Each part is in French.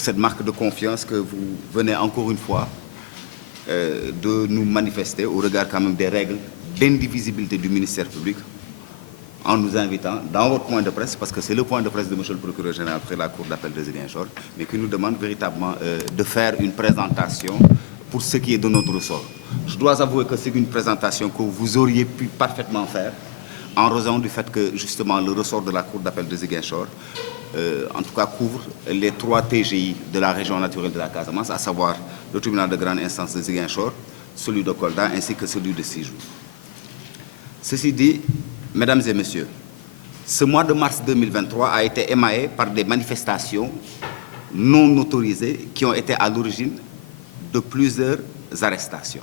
cette marque de confiance que vous venez encore une fois de nous manifester au regard quand même des règles d'indivisibilité du ministère public, en nous invitant dans votre point de presse, parce que c'est le point de presse de M. le procureur général après la Cour d'appel de Ziguinchor, mais qui nous demande véritablement de faire une présentation pour ce qui est de notre ressort. Je dois avouer que c'est une présentation que vous auriez pu parfaitement faire, en raison du fait que justement le ressort de la Cour d'appel de Ziguinchor, en tout cas couvre les 3 TGI de la région naturelle de la Casamance, à savoir le tribunal de grande instance de Ziguinchor, celui de Kolda ainsi que celui de Sédhiou. Ceci dit, mesdames et messieurs, ce mois de mars 2023 a été émaillé par des manifestations non autorisées qui ont été à l'origine de plusieurs arrestations.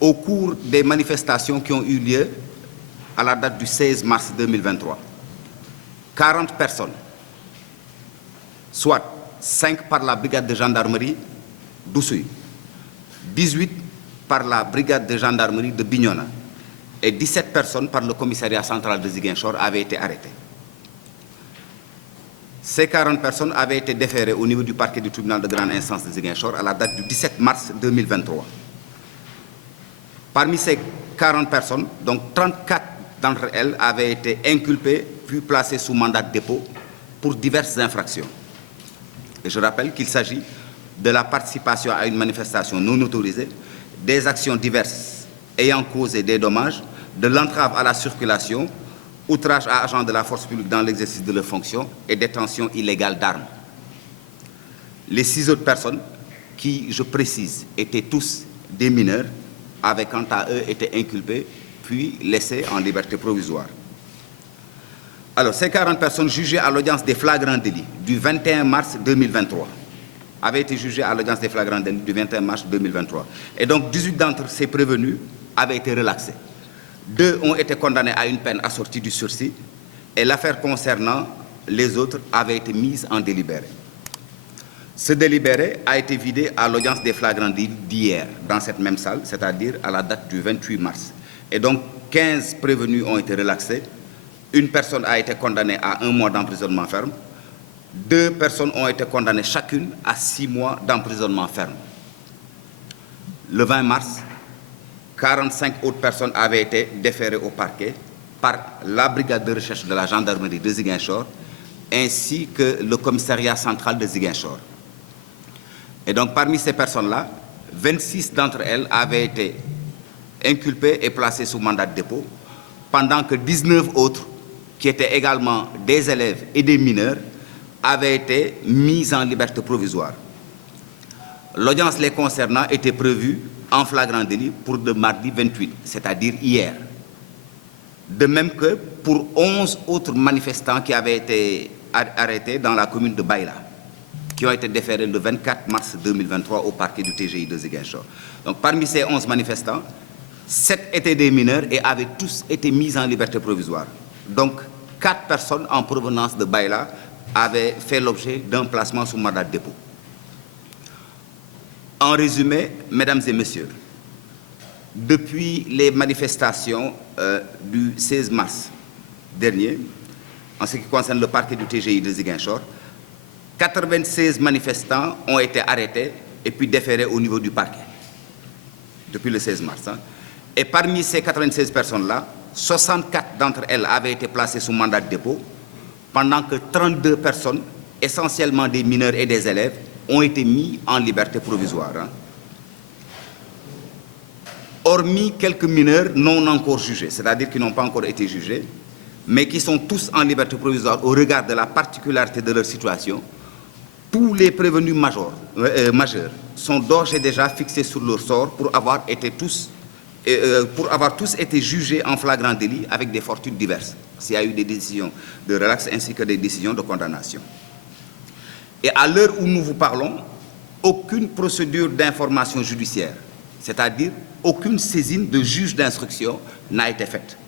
Au cours des manifestations qui ont eu lieu à la date du 16 mars 2023, 40 personnes, soit 5 par la brigade de gendarmerie d'Oussouye, 18 par la brigade de gendarmerie de Bignona et 17 personnes par le commissariat central de Ziguinchor avaient été arrêtées. Ces 40 personnes avaient été déférées au niveau du parquet du tribunal de grande instance de Ziguinchor à la date du 17 mars 2023. Parmi ces 40 personnes, donc 34 d'entre elles avaient été inculpées puis placées sous mandat de dépôt pour diverses infractions. Et je rappelle qu'il s'agit de la participation à une manifestation non autorisée, des actions diverses ayant causé des dommages, de l'entrave à la circulation, outrage à agents de la force publique dans l'exercice de leurs fonctions et détention illégale d'armes. Les 6 autres personnes, qui, je précise, étaient tous des mineurs, avaient quant à eux été inculpés puis laissés en liberté provisoire. Alors, ces 40 personnes jugées à l'audience des flagrants délits du 21 mars 2023 avaient été jugées à l'audience des flagrants délits du 21 mars 2023. Et donc, 18 d'entre ces prévenus avaient été relaxés. 2 ont été condamnés à une peine assortie du sursis et l'affaire concernant les autres avait été mise en délibéré. Ce délibéré a été vidé à l'audience des flagrants délits d'hier, dans cette même salle, c'est-à-dire à la date du 28 mars. Et donc, 15 prévenus ont été relaxés. Une personne a été condamnée à 1 mois d'emprisonnement ferme. 2 personnes ont été condamnées chacune à 6 mois d'emprisonnement ferme. Le 20 mars, 45 autres personnes avaient été déférées au parquet par la brigade de recherche de la gendarmerie de Ziguinchor ainsi que le commissariat central de Ziguinchor. Et donc, parmi ces personnes-là, 26 d'entre elles avaient été inculpées et placées sous mandat de dépôt, pendant que 19 autres, qui étaient également des élèves et des mineurs, avaient été mis en liberté provisoire. L'audience les concernant était prévue en flagrant délit pour le mardi 28, c'est-à-dire hier. De même que pour 11 autres manifestants qui avaient été arrêtés dans la commune de Baïla, qui ont été déférés le 24 mars 2023 au parquet du TGI de Ziguinchor. Donc parmi ces 11 manifestants, 7 étaient des mineurs et avaient tous été mis en liberté provisoire. Donc 4 personnes en provenance de Baïla avaient fait l'objet d'un placement sous mandat de dépôt. En résumé, mesdames et messieurs, depuis les manifestations du 16 mars dernier, en ce qui concerne le parquet du TGI de Ziguinchor, 96 manifestants ont été arrêtés et puis déférés au niveau du parquet, depuis le 16 mars. Et parmi ces 96 personnes-là, 64 d'entre elles avaient été placées sous mandat de dépôt, pendant que 32 personnes, essentiellement des mineurs et des élèves, ont été mis en liberté provisoire. Hormis quelques mineurs non encore jugés, c'est-à-dire qui n'ont pas encore été jugés, mais qui sont tous en liberté provisoire au regard de la particularité de leur situation, tous les prévenus majeurs sont d'ores et déjà fixés sur leur sort pour avoir tous été jugés en flagrant délit avec des fortunes diverses. S'il y a eu des décisions de relax ainsi que des décisions de condamnation. Et à l'heure où nous vous parlons, aucune procédure d'information judiciaire, c'est-à-dire aucune saisine de juge d'instruction n'a été faite.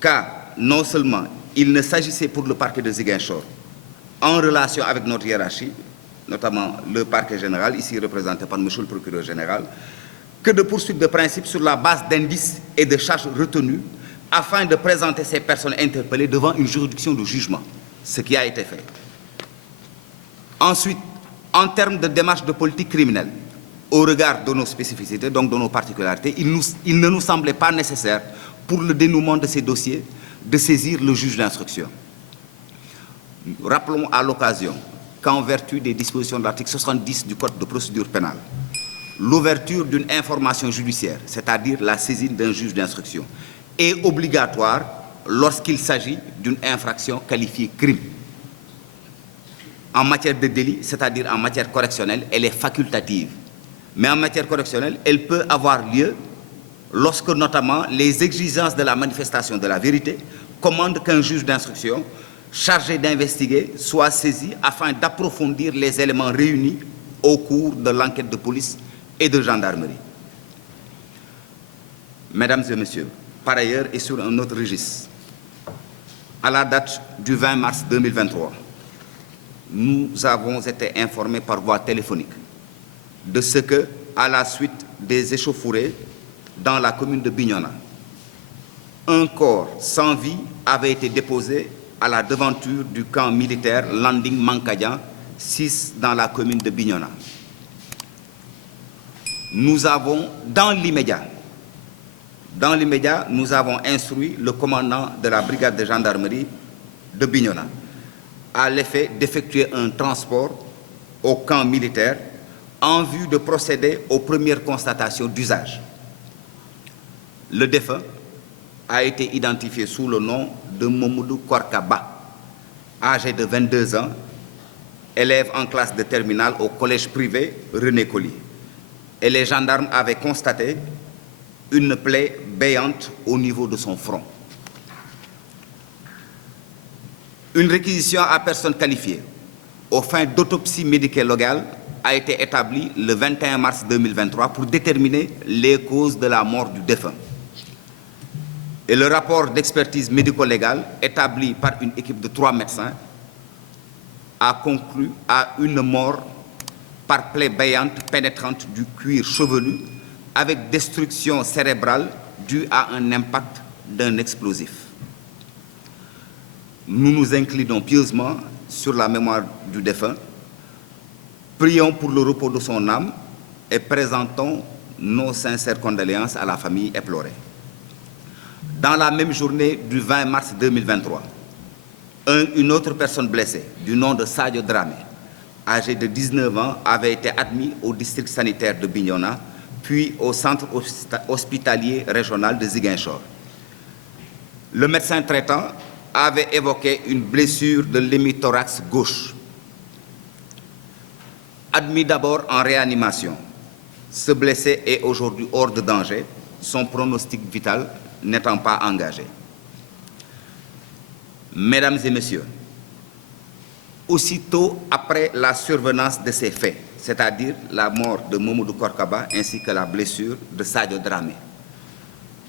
Car non seulement il ne s'agissait pour le parquet de Ziguinchor, en relation avec notre hiérarchie, notamment le parquet général, ici représenté par M. le procureur général, que de poursuites de principe sur la base d'indices et de charges retenues afin de présenter ces personnes interpellées devant une juridiction de jugement, ce qui a été fait. Ensuite, en termes de démarche de politique criminelle, au regard de nos spécificités, donc de nos particularités, il ne nous semblait pas nécessaire, pour le dénouement de ces dossiers, de saisir le juge d'instruction. Rappelons à l'occasion qu'en vertu des dispositions de l'article 70 du Code de procédure pénale, l'ouverture d'une information judiciaire, c'est-à-dire la saisine d'un juge d'instruction, est obligatoire lorsqu'il s'agit d'une infraction qualifiée crime. En matière de délit, c'est-à-dire en matière correctionnelle, elle est facultative. Mais en matière correctionnelle, elle peut avoir lieu lorsque notamment les exigences de la manifestation de la vérité commandent qu'un juge d'instruction chargé d'investiguer soit saisi afin d'approfondir les éléments réunis au cours de l'enquête de police et de gendarmerie. Mesdames et messieurs, par ailleurs et sur un autre registre, à la date du 20 mars 2023, nous avons été informés par voie téléphonique de ce que, à la suite des échauffourées dans la commune de Bignona, un corps sans vie avait été déposé à la devanture du camp militaire Landing Mankadian, 6 dans la commune de Bignona. Nous avons, dans l'immédiat, nous avons instruit le commandant de la brigade de gendarmerie de Bignona à l'effet d'effectuer un transport au camp militaire en vue de procéder aux premières constatations d'usage. Le défunt a été identifié sous le nom de Mamadou Korkaba, âgé de 22 ans, élève en classe de terminale au collège privé René Colly. Et les gendarmes avaient constaté une plaie béante au niveau de son front. Une réquisition à personne qualifiée aux fins d'autopsie médico-légale a été établie le 21 mars 2023 pour déterminer les causes de la mort du défunt. Et le rapport d'expertise médico-légale établi par une équipe de 3 médecins a conclu à une mort par plaie béante pénétrante du cuir chevelu avec destruction cérébrale due à un impact d'un explosif. Nous nous inclinons pieusement sur la mémoire du défunt, prions pour le repos de son âme et présentons nos sincères condoléances à la famille éplorée. Dans la même journée du 20 mars 2023, une autre personne blessée, du nom de Sadio Dramé, âgé de 19 ans, avait été admis au district sanitaire de Bignona, puis au centre hospitalier régional de Ziguinchor. Le médecin traitant avait évoqué une blessure de l'hémithorax gauche. Admis d'abord en réanimation, ce blessé est aujourd'hui hors de danger, son pronostic vital n'étant pas engagé. Mesdames et messieurs, aussitôt après la survenance de ces faits, c'est-à-dire la mort de Mamadou Korkaba ainsi que la blessure de Sadio Dramé,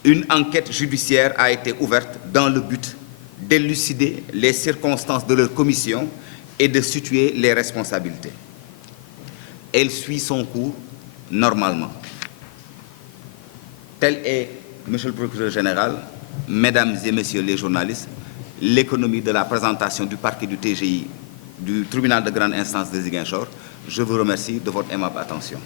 une enquête judiciaire a été ouverte dans le but d'élucider les circonstances de leur commission et de situer les responsabilités. Elle suit son cours normalement. Tel est, Monsieur le procureur général, Mesdames et Messieurs les journalistes, l'économie de la présentation du parquet du TGI du tribunal de grande instance de Ziguinchor. Je vous remercie de votre aimable attention.